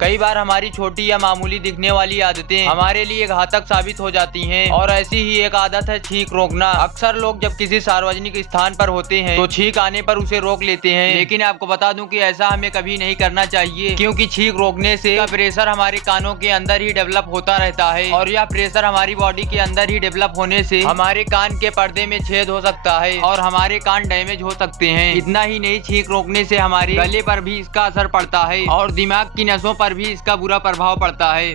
कई बार हमारी छोटी या मामूली दिखने वाली आदतें हमारे लिए घातक साबित हो जाती हैं और ऐसी ही एक आदत है छींक रोकना। अक्सर लोग जब किसी सार्वजनिक स्थान पर होते हैं तो छींक आने पर उसे रोक लेते हैं, लेकिन आपको बता दूं कि ऐसा हमें कभी नहीं करना चाहिए, क्योंकि छींक रोकने से प्रेशर हमारे कानों के अंदर ही डेवलप होता रहता है और यह प्रेशर हमारी बॉडी के अंदर ही डेवलप होने से हमारे कान के पर्दे में छेद हो सकता है और हमारे कान डैमेज हो सकते हैं। इतना ही नहीं, छींक रोकने से हमारे गले पर भी इसका असर पड़ता है और दिमाग की नसों पर भी इसका बुरा प्रभाव पड़ता है।